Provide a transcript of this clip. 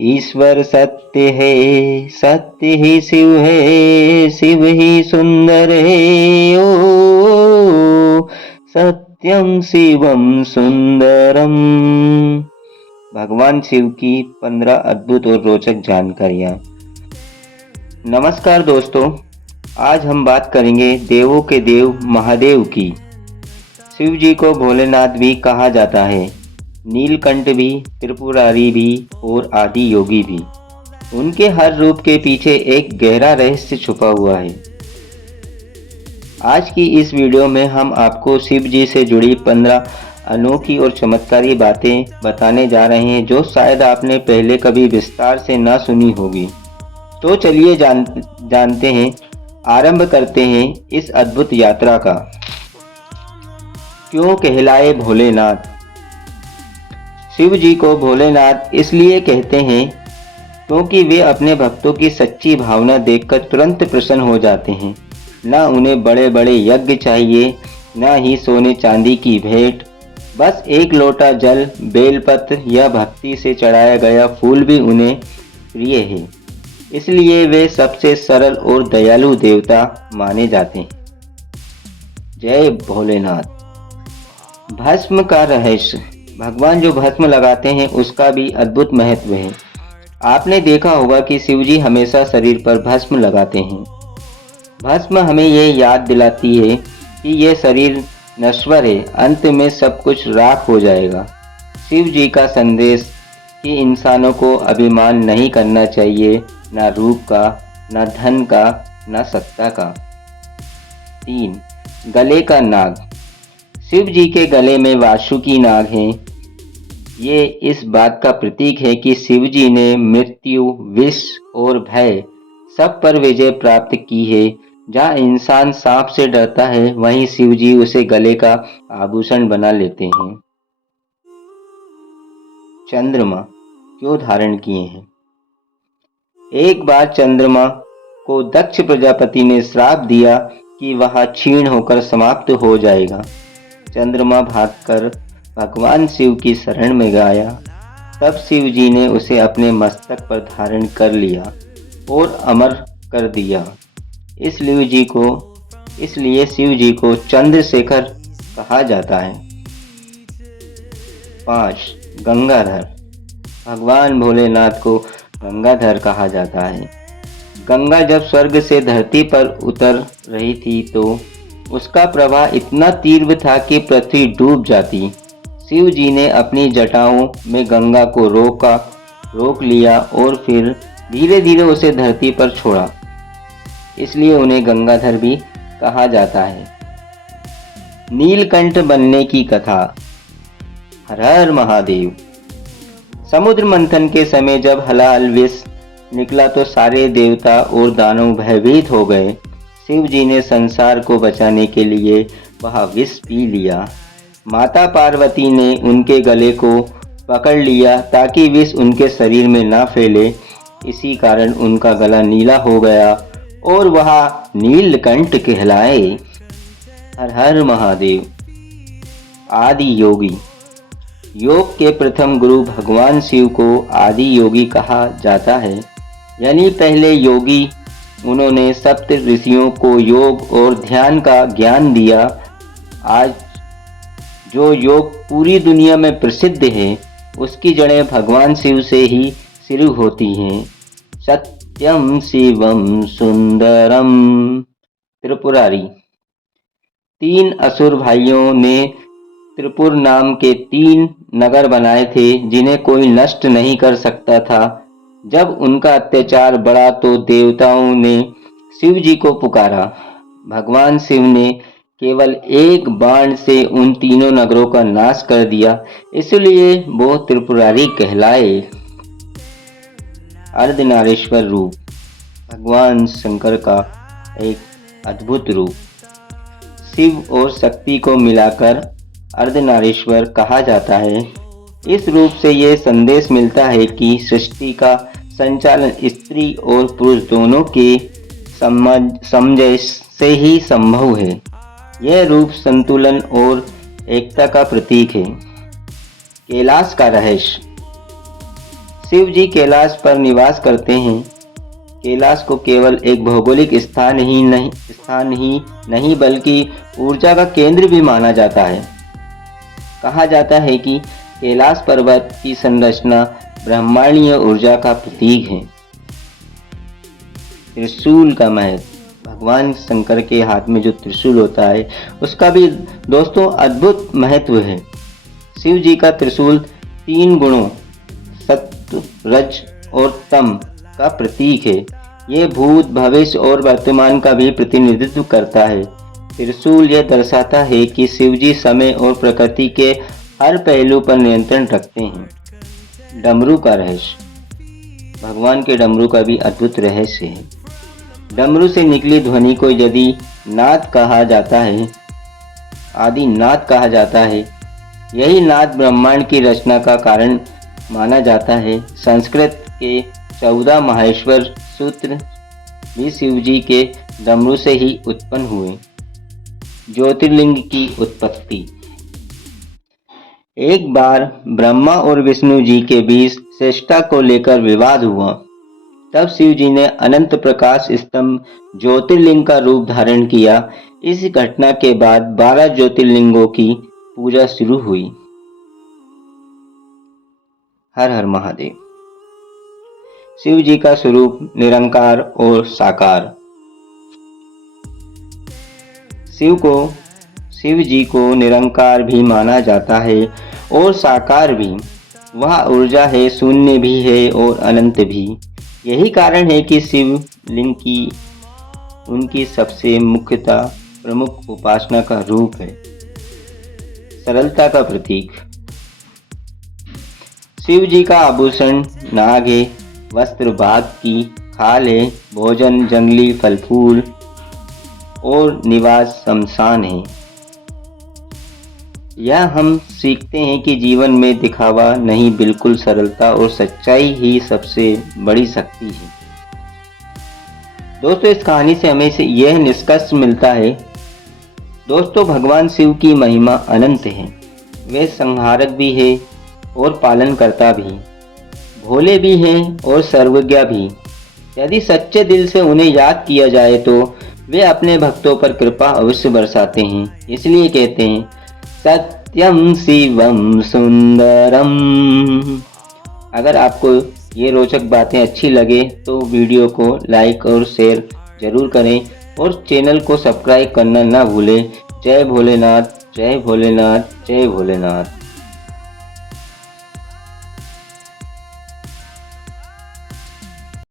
ईश्वर सत्य है, सत्य ही शिव है, शिव ही सुंदर है। ओ सत्यम शिवम सुंदरम। भगवान शिव की 15 अद्भुत और रोचक जानकारियाँ। नमस्कार दोस्तों, आज हम बात करेंगे देवों के देव महादेव की। शिव जी को भोलेनाथ भी कहा जाता है, नीलकंठ भी, त्रिपुरारी भी और आदि योगी भी। उनके हर रूप के पीछे एक गहरा रहस्य छुपा हुआ है। आज की इस वीडियो में हम आपको शिव जी से जुड़ी 15 अनोखी और चमत्कारी बातें बताने जा रहे हैं जो शायद आपने पहले कभी विस्तार से ना सुनी होगी। तो चलिए जानते हैं, आरंभ करते हैं इस अद्भुत यात्रा का। क्यों कहलाए भोलेनाथ? शिव जी को भोलेनाथ इसलिए कहते हैं क्योंकि वे अपने भक्तों की सच्ची भावना देखकर तुरंत प्रसन्न हो जाते हैं। ना उन्हें बड़े बड़े यज्ञ चाहिए, ना ही सोने चांदी की भेंट। बस एक लोटा जल, बेलपत्र या भक्ति से चढ़ाया गया फूल भी उन्हें प्रिय है। इसलिए वे सबसे सरल और दयालु देवता माने जाते हैं। जय भोलेनाथ। भस्म का रहस्य। भगवान जो भस्म लगाते हैं उसका भी अद्भुत महत्व है। आपने देखा होगा कि शिवजी हमेशा शरीर पर भस्म लगाते हैं। भस्म हमें यह याद दिलाती है कि यह शरीर नश्वर है, अंत में सब कुछ राख हो जाएगा। शिव जी का संदेश कि इंसानों को अभिमान नहीं करना चाहिए, ना रूप का, ना धन का, ना सत्ता का। 3. गले का नाग। शिव जी के गले में वासुकी नाग हैं। ये इस बात का प्रतीक है कि शिव जी ने मृत्यु, विष और भय सब पर विजय प्राप्त की है। जहाँ इंसान सांप से डरता है, वहीं शिव जी उसे गले का आभूषण बना लेते हैं। चंद्रमा क्यों धारण किए हैं? एक बार चंद्रमा को दक्ष प्रजापति ने श्राप दिया कि वह क्षीण होकर समाप्त हो जाएगा। चंद्रमा भागकर भगवान शिव की शरण में गया। तब शिव जी ने उसे अपने मस्तक पर धारण कर लिया और अमर कर दिया। इसलिए शिव जी को चंद्रशेखर कहा जाता है। 5. गंगाधर। भगवान भोलेनाथ को गंगाधर कहा जाता है। गंगा जब स्वर्ग से धरती पर उतर रही थी तो उसका प्रवाह इतना तीव्र था कि पृथ्वी डूब जाती। शिव जी ने अपनी जटाओं में गंगा को रोक लिया और फिर धीरे धीरे उसे धरती पर छोड़ा। इसलिए उन्हें गंगाधर भी कहा जाता है। नीलकंठ बनने की कथा। हर हर महादेव। समुद्र मंथन के समय जब हलाल विष निकला तो सारे देवता और दानव भयभीत हो गए। शिव जी ने संसार को बचाने के लिए वह विष पी लिया। माता पार्वती ने उनके गले को पकड़ लिया ताकि विष उनके शरीर में ना फैले। इसी कारण उनका गला नीला हो गया और वह नीलकंठ कहलाए। हर हर महादेव। आदि योगी। योग के प्रथम गुरु भगवान शिव को आदि योगी कहा जाता है, यानी पहले योगी। उन्होंने सप्त ऋषियों को योग और ध्यान का ज्ञान दिया। आज जो योग पूरी दुनिया में प्रसिद्ध है, उसकी जड़ें भगवान शिव से ही शुरू होती हैं। सत्यम शिवम सुंदरम। त्रिपुरारी। 3 असुर भाइयों ने त्रिपुर नाम के 3 नगर बनाए थे जिन्हें कोई नष्ट नहीं कर सकता था। जब उनका अत्याचार बढ़ा तो देवताओं ने शिव जी को पुकारा। भगवान शिव ने केवल एक बाण से उन तीनों नगरों का नाश कर दिया। इसलिए वो त्रिपुरारी कहलाए। अर्धनारीश्वर रूप। भगवान शंकर का एक अद्भुत रूप। शिव और शक्ति को मिलाकर अर्धनारीश्वर कहा जाता है। इस रूप से ये संदेश मिलता है कि सृष्टि का संचालन स्त्री और पुरुष दोनों के समझ से ही संभव है। यह रूप संतुलन और एकता का प्रतीक है। कैलाश का रहस्य। शिव जी कैलाश पर निवास करते हैं। कैलाश को केवल एक भौगोलिक स्थान ही नहीं बल्कि ऊर्जा का केंद्र भी माना जाता है। कहा जाता है कि कैलाश पर्वत की संरचना ब्रह्मांडीय ऊर्जा का प्रतीक है। त्रिशूल का महत्व, भगवान शंकर के हाथ में जो त्रिशूल होता है उसका भी दोस्तों अद्भुत महत्व है। शिव जी का त्रिशूल 3 गुणों सत्व, रज और तम का प्रतीक है। ये भूत, भविष्य और वर्तमान का भी प्रतिनिधित्व करता है। त्रिशूल यह दर्शाता है कि शिव जी समय और प्रकृति के हर पहलू पर नियंत्रण रखते हैं। डमरू का रहस्य, भगवान के डमरू का भी अद्भुत रहस्य है। डमरू से निकली ध्वनि को यदि नाद कहा जाता है, आदि नाद कहा जाता है। यही नाद ब्रह्मांड की रचना का कारण माना जाता है। संस्कृत के 14 माहेश्वर सूत्र भी शिव जी के डमरू से ही उत्पन्न हुए। ज्योतिर्लिंग की उत्पत्ति, एक बार ब्रह्मा और विष्णु जी के बीच श्रेष्ठता को लेकर विवाद हुआ। तब शिव जी ने अनंत प्रकाश स्तंभ ज्योतिर्लिंग का रूप धारण किया। इस घटना के बाद 12 ज्योतिर्लिंगों की पूजा शुरू हुई। हर हर महादेव। शिव जी का स्वरूप निरंकार और साकार। शिव जी को निरंकार भी माना जाता है और साकार भी। वह ऊर्जा है, शून्य भी है और अनंत भी। यही कारण है कि शिवलिंग की उनकी सबसे मुख्यतः प्रमुख उपासना का रूप है। सरलता का प्रतीक, शिव जी का आभूषण नाग है, वस्त्र बाघ की खाल है, भोजन जंगली फल फूल और निवास शमशान है। यह हम सीखते हैं कि जीवन में दिखावा नहीं, बिल्कुल सरलता और सच्चाई ही सबसे बड़ी शक्ति है। दोस्तों, इस कहानी से हमें यह निष्कर्ष मिलता है दोस्तों, भगवान शिव की महिमा अनंत है। वे संहारक भी है और पालनकर्ता भी, भोले भी हैं और सर्वज्ञ भी। यदि सच्चे दिल से उन्हें याद किया जाए तो वे अपने भक्तों पर कृपा अवश्य बरसाते हैं। इसलिए कहते हैं सत्यम शिवम सुंदरम। अगर आपको ये रोचक बातें अच्छी लगे तो वीडियो को लाइक और शेयर जरूर करें और चैनल को सब्सक्राइब करना ना भूलें। जय भोलेनाथ, जय भोलेनाथ, जय भोलेनाथ।